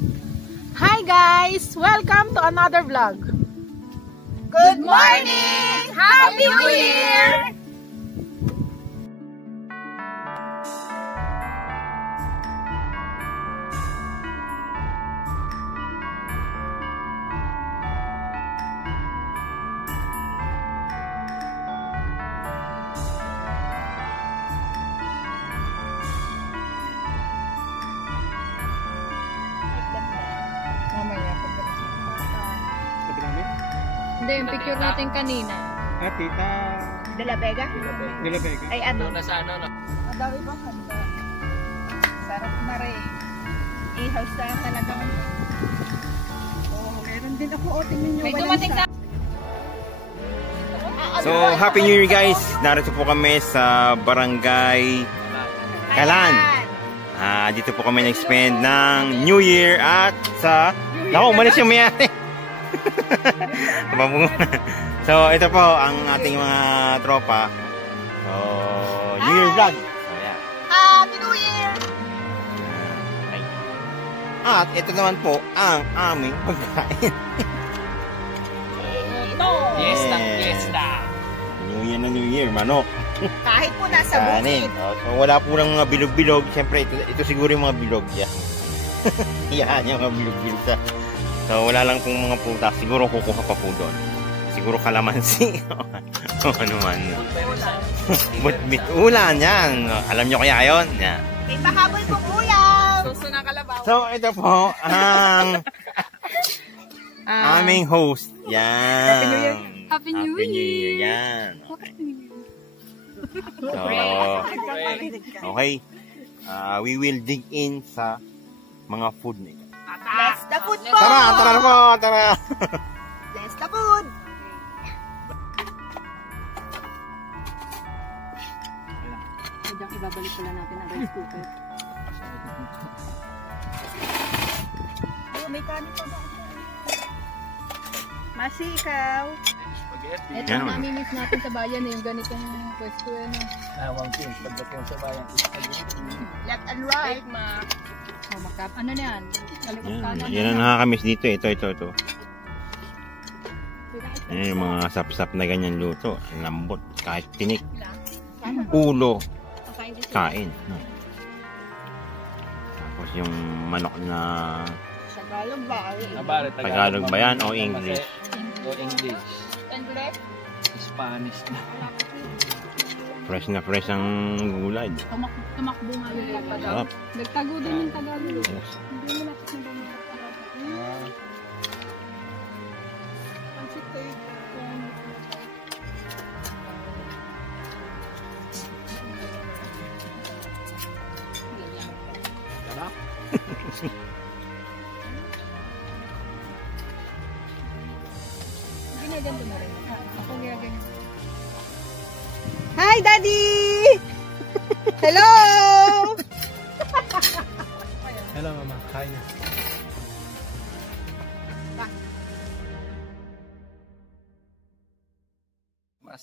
Hi guys! Welcome to another vlog. Good morning! Happy New Year! Hindi, yung picture natin kanina. Ah, Tita De La Vega? De La Vega. Ay ano? Nasa ano, no? Madawi bang handa? Sarap na rin. Ihaw sa talagang... Oh, meron din ako. O, tingnan nyo. May dumating sa... So, Happy New Year guys! Narito po kami sa Barangay Kalan. Dito po kami nag-spend ng New Year at sa... Naku, umalis yung mayari. So, ito po ang ating mga tropa. So, New Year vlog. So, yeah. Happy New Year! At ito naman po ang aming pagkain. Fiesta, fiesta. New Year na New Year, manok. Kahit po nasa Kanin. bukid. So, wala po ng mga bilog-bilog. Siyempre, ito siguro yung mga bilog. Yan. Yan, yung mga bilog-bilog sa... So, wala lang pong mga putak. Siguro kukuha pa po doon. Siguro kalamansi. O ano man. Ulan, yan. Alam nyo kaya yun? Yan. May pahabol pong ulam. Suso ng kalabaw. So, ito po ang aming host. Yan. Happy New Year. Yan. So, okay. We will dig in sa mga food nito. Bless the food po! Tara po, tara. Bless the food! Sadyang ibabalik pala natin ang rice cooker. Oh, may kanin pa ba? Masi, ikaw. Ito Yan. ang mamimiss natin sa bayan yung ganitong pwesto yan. Awang king, pagdating sa bayan. Left and right. Ano na yan? Kalikot kanan. Yan ang nakakamiss dito. Ito. Yan yung mga sap-sap na ganyan luto. Ang lambot. Kahit tinik. Ulo. Kain. Tapos yung manok na Tagalog ba? Tagalog ba yan o English? O English. English? Spanish na. Fresh na fresh ang gulay. Tumakbo nga yung kapag. Sarap. Nagtago din yung Tagalog. Yes. Hindi mo natin na Ginaganto na rin. Ako ginaganto. Hi, Daddy! Hello! Hello, mama. Kain na.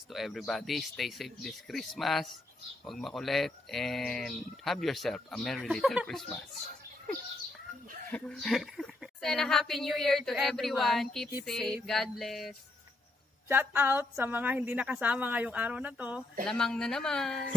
To everybody, stay safe this Christmas. Huwag makulit and have yourself a merry little Christmas. Send a Happy New Year to everyone. Keep safe. God bless. Shout out sa mga hindi nakasama ngayong araw na to. Lamang na naman.